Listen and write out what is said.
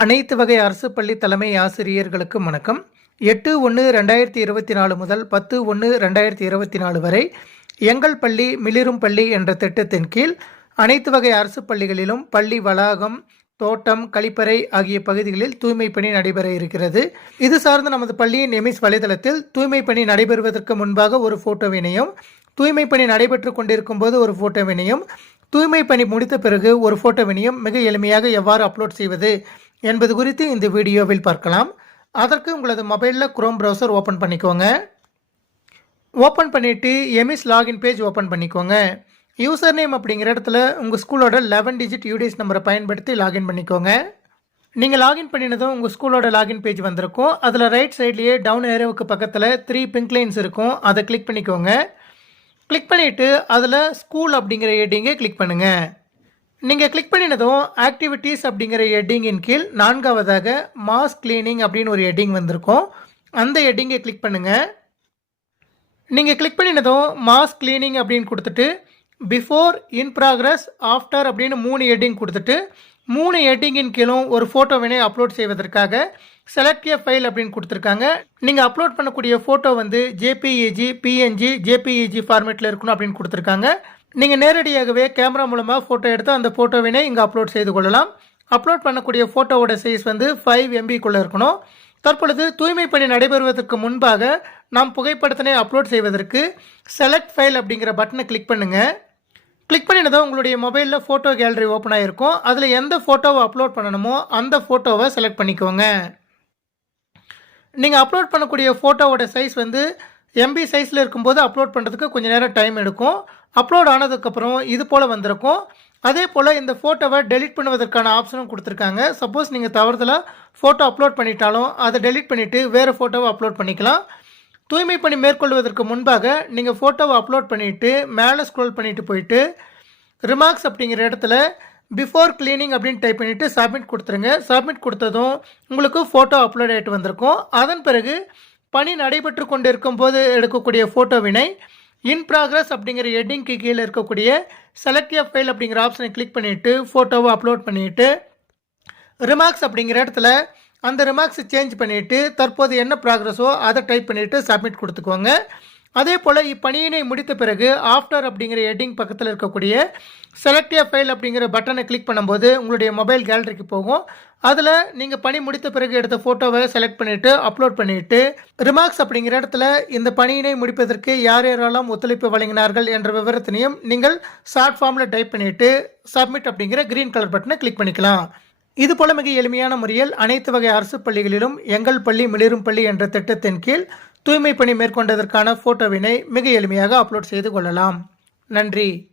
அனைத்து வகை அரசு பள்ளி தலைமை ஆசிரியர்களுக்கு வணக்கம். எட்டு ஒன்று ரெண்டாயிரத்தி இருபத்தி நாலு முதல் பத்து ஒன்று ரெண்டாயிரத்தி இருபத்தி நாலு வரை எங்கள் பள்ளி மிளிரும் பள்ளி என்ற திட்டத்தின் கீழ் அனைத்து வகை அரசு பள்ளிகளிலும் பள்ளி வளாகம் தோட்டம் கழிப்பறை ஆகிய பகுதிகளில் தூய்மை பணி நடைபெற இருக்கிறது. இது சார்ந்து நமது பள்ளியின் எமிஸ் வலைதளத்தில் தூய்மை பணி நடைபெறுவதற்கு முன்பாக ஒரு ஃபோட்டோவினையும் தூய்மை பணி நடைபெற்று கொண்டிருக்கும் போது ஒரு ஃபோட்டோவினையும் தூய்மை பணி முடித்த பிறகு ஒரு ஃபோட்டோவினையும் மிக எளிமையாக எவ்வாறு அப்லோட் செய்வது என்பது குறித்து இந்த வீடியோவில் பார்க்கலாம். அதற்கு உங்களது மொபைலில் குரோம் ப்ரௌசர் ஓப்பன் பண்ணிக்கோங்க. ஓப்பன் பண்ணிவிட்டு எமிஸ் லாகின் பேஜ் ஓப்பன் பண்ணிக்கோங்க. யூசர் நேம் அப்படிங்கிற இடத்துல உங்கள் ஸ்கூலோட லெவன் டிஜிட் யூடிஎஸ் நம்பரை பயன்படுத்தி லாகின் பண்ணிக்கோங்க. நீங்கள் லாகின் பண்ணினதும் உங்கள் ஸ்கூலோட லாகின் பேஜ் வந்திருக்கும். அதில் ரைட் சைட்லேயே டவுன் ஏரோவுக்கு பக்கத்தில் த்ரீ பிங்க் லைன்ஸ் இருக்கும். அதை கிளிக் பண்ணிக்கோங்க. கிளிக் பண்ணிவிட்டு அதில் ஸ்கூல் அப்படிங்கிற ஹெட்டிங்கை கிளிக் பண்ணுங்கள் நீங்கள் கிளிக் பண்ணினதும் ஆக்டிவிட்டீஸ் அப்படிங்கிற ஹெட்டிங்கின் கீழ் நான்காவதாக மாஸ் கிளீனிங் அப்படின்னு ஒரு ஹெட்டிங் வந்திருக்கும். அந்த ஹெட்டிங்கை கிளிக் பண்ணுங்கள் நீங்கள் கிளிக் பண்ணினதும் மாஸ் கிளீனிங் அப்படின்னு கொடுத்துட்டு பிஃபோர் இன் ப்ராக்ரஸ் ஆஃப்டர் அப்படின்னு மூணு ஹெட்டிங் கொடுத்துட்டு மூணு ஹெட்டிங்கின் கீழும் ஒரு ஃபோட்டோவினை அப்லோட் செய்வதற்காக செலக்ட் ஏ ஃபைல் அப்படின்னு கொடுத்துருக்காங்க. நீங்கள் அப்லோட் பண்ணக்கூடிய ஃபோட்டோ வந்து ஜேபிஇஜி பிஎன்ஜி ஜேபிஇஜி ஃபார்மேட்டில் இருக்கணும் அப்படின்னு கொடுத்துருக்காங்க. நீங்கள் நேரடியாகவே கேமரா மூலமாக ஃபோட்டோ எடுத்து அந்த ஃபோட்டோவினை இங்கே அப்லோட் செய்து கொள்ளலாம். அப்லோட் பண்ணக்கூடிய ஃபோட்டோவோட சைஸ் வந்து ஃபைவ் எம்பிக்குள்ளே இருக்கணும். தற்பொழுது தூய்மை பணி நடைபெறுவதற்கு முன்பாக நாம் புகைப்படத்தினை அப்லோட் செய்வதற்கு செலக்ட் ஃபைல் அப்படிங்கிற பட்டனை கிளிக் பண்ணுங்கள் கிளிக் பண்ணினதும் உங்களுடைய மொபைலில் ஃபோட்டோ கேலரி ஓப்பன் ஆகிருக்கும் அதில் எந்த ஃபோட்டோவை அப்லோட் பண்ணணுமோ அந்த ஃபோட்டோவை செலக்ட் பண்ணிக்கோங்க. நீங்கள் அப்லோட் பண்ணக்கூடிய ஃபோட்டோவோட சைஸ் வந்து எம்பி சைஸில் இருக்கும்போது அப்லோட் பண்ணுறதுக்கு கொஞ்சம் நேரம் டைம் எடுக்கும். அப்லோட் ஆனதுக்கப்புறம் இது போல் வந்திருக்கும். அதே போல் இந்த ஃபோட்டோவை டெலிட் பண்ணுவதற்கான ஆப்ஷனும் கொடுத்துருக்காங்க. சப்போஸ் நீங்கள் தவறுதலாக ஃபோட்டோ அப்லோட் பண்ணிட்டாலும் அதை டெலிட் பண்ணிவிட்டு வேறு ஃபோட்டோவை அப்லோட் பண்ணிக்கலாம். தூய்மை பணி மேற்கொள்வதற்கு முன்பாக நீங்கள் ஃபோட்டோவை அப்லோட் பண்ணிவிட்டு மேலே ஸ்க்ரோல் பண்ணிவிட்டு போயிட்டு ரிமார்க்ஸ் அப்படிங்கிற இடத்துல பிஃபோர் க்ளீனிங் அப்படின்னு டைப் பண்ணிவிட்டு சப்மிட் கொடுத்துருங்க. சப்மிட் கொடுத்ததும் உங்களுக்கு ஃபோட்டோ அப்லோட் ஆகிட்டு வந்திருக்கும். அதன் பிறகு பணி நடைபெற்று கொண்டிருக்கும் இருக்கும்போது எடுக்கக்கூடிய ஃபோட்டோவினை இன் ப்ராக்ரஸ் அப்படிங்கிற ஹெட்டிங்க்கு கீழே இருக்கக்கூடிய செலக்ட் எ ஃபைல் அப்படிங்கிற ஆப்ஷனை கிளிக் பண்ணிவிட்டு ஃபோட்டோவை அப்லோட் பண்ணிவிட்டு ரிமார்க்ஸ் அப்படிங்கிற இடத்துல அந்த ரிமார்க்ஸை சேஞ்ச் பண்ணிவிட்டு தற்போது என்ன ப்ராக்ரஸோ அதை டைப் பண்ணிவிட்டு சப்மிட் கொடுத்துக்கோங்க. அதே போல் இப்பணியினை முடித்த பிறகு ஆஃப்டர் அப்படிங்கிற ஹெட்டிங் பக்கத்தில் இருக்கக்கூடிய செலக்ட் ஃபைல் அப்படிங்கிற பட்டனை கிளிக் பண்ணும்போது உங்களுடைய மொபைல் கேலரிக்கு போகும். அதில் நீங்கள் பணி முடித்த பிறகு எடுத்த ஃபோட்டோவை செலக்ட் பண்ணிவிட்டு அப்லோட் பண்ணிவிட்டு ரிமார்க்ஸ் அப்படிங்கிற இடத்துல இந்த பணியினை முடிப்பதற்கு யார் யாரெல்லாம் ஒத்துழைப்பு வழங்கினார்கள் என்ற விவரத்தினையும் நீங்கள் ஷார்ட் ஃபார்மில் டைப் பண்ணிவிட்டு சப்மிட் அப்படிங்கிற க்ரீன் கலர் பட்டனை கிளிக் பண்ணிக்கலாம். இது போல மிக எளிமையான முறையில் அனைத்து வகை அரசு பள்ளிகளிலும் எங்கள் பள்ளி மிளிரும் பள்ளி என்ற திட்டத்தின் கீழ் தூய்மை பணி மேற்கொண்டதற்கான ஃபோட்டோவினை மிக எளிமையாக அப்லோட் செய்து கொள்ளலாம். நன்றி.